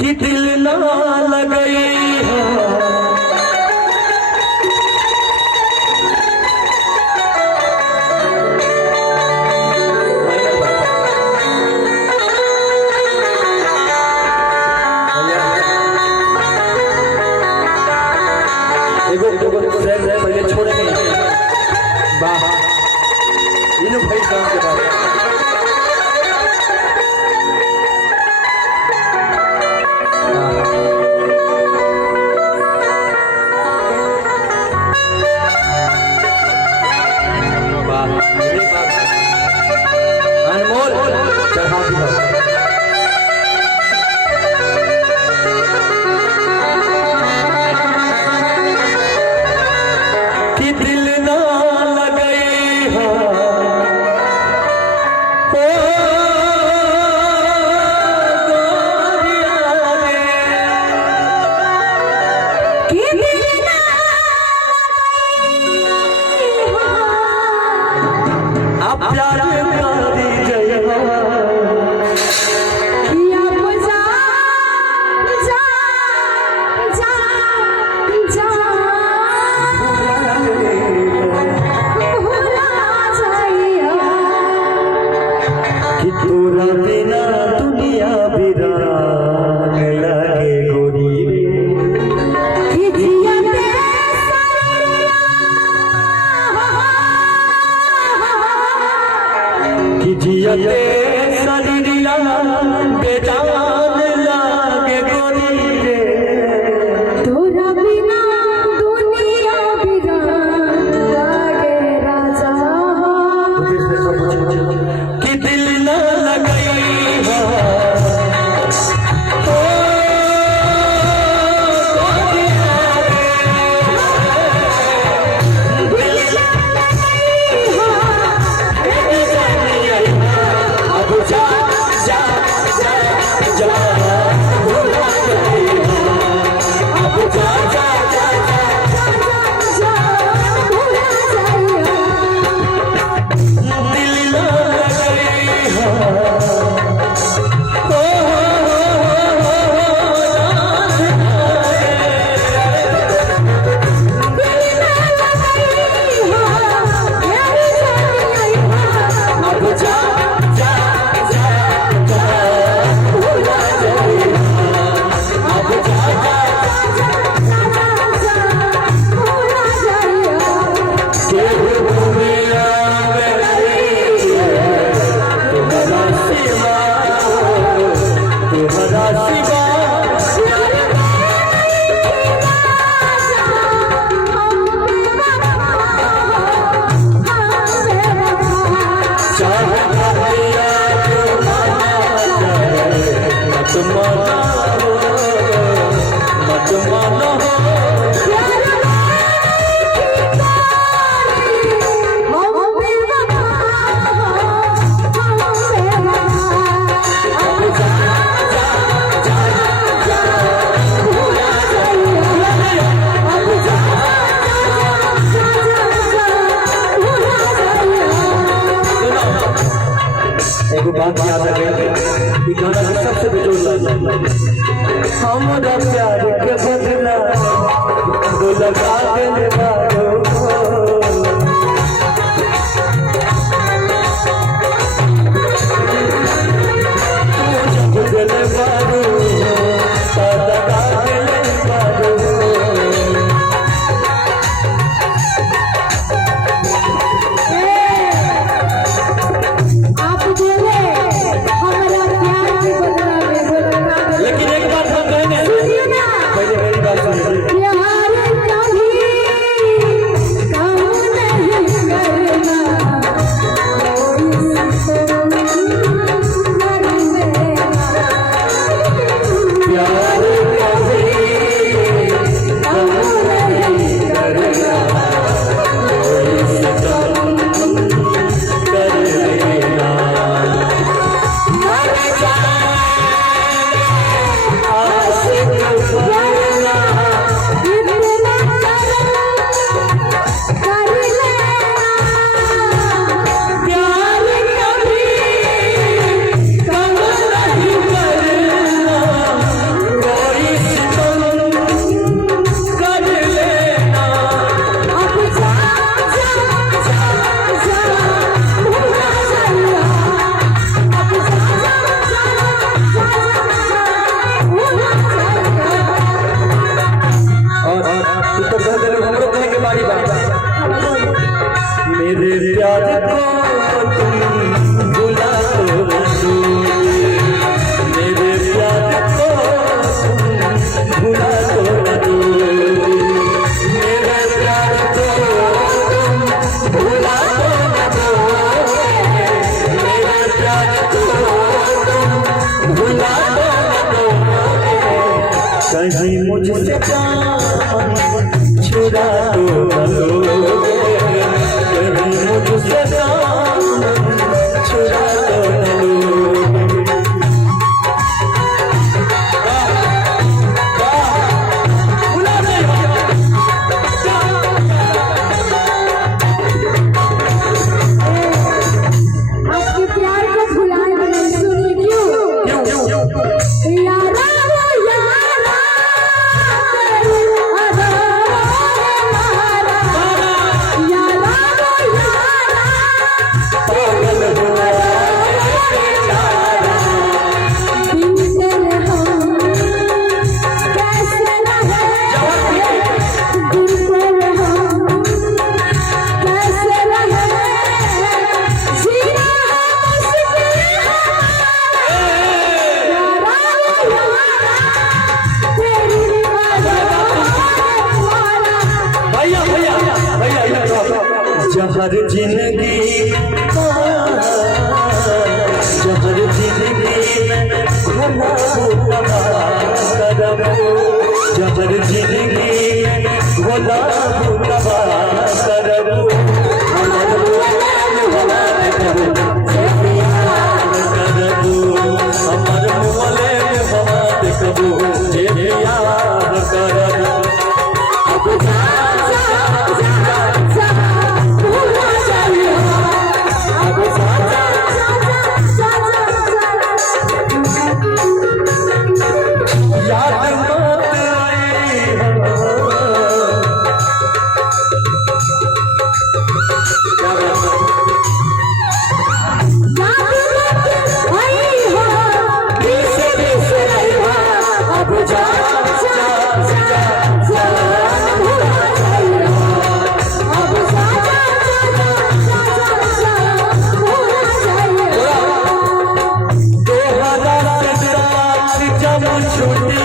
कि दिल ना लगई पहले छोड़े नहीं वाह इन भाई काम के बाद अनमोल चढ़ा दिया तोरा बिना दुनिया बिरान लगे गोरी कि जियते शरीरिया बेजान लगे गोरी रे तोरा बिना दुनिया बिरान लगे राजा कि दिल ना बात याद रखे गाना सबसे बेजोड़ हमारा प्यार के बदला वो लगा देने वालों प्यार कभी कहीं मुझसे दामन छुड़ा तो न लोगे, कहीं मुझसे दामन छुड़ा तो न लोगे। आपके प्यार को भुलाए नहीं, सुनिए क्यों? यारा वो यारा तेरी अदा मारा, यारा वो यारा पागल हुआ बेचारा, बिन तेरे हम कैसे रहे, बिन तेरे हम कैसे रहे, जीना मुश्किल है, यारा वो यारा तेरी अदा मारा। भैया भैया भैया जहर जिंदगी जहर जिंदगी घोला भूतवा करबो, जहर जिंदगी घोला भूतवा करबो, हमर मोले में हवा देखबो, जे याद करबो। अब जा जा जा जा भूला जाइए, अब जा जा जा जा याद मत आई हो। छुट्टी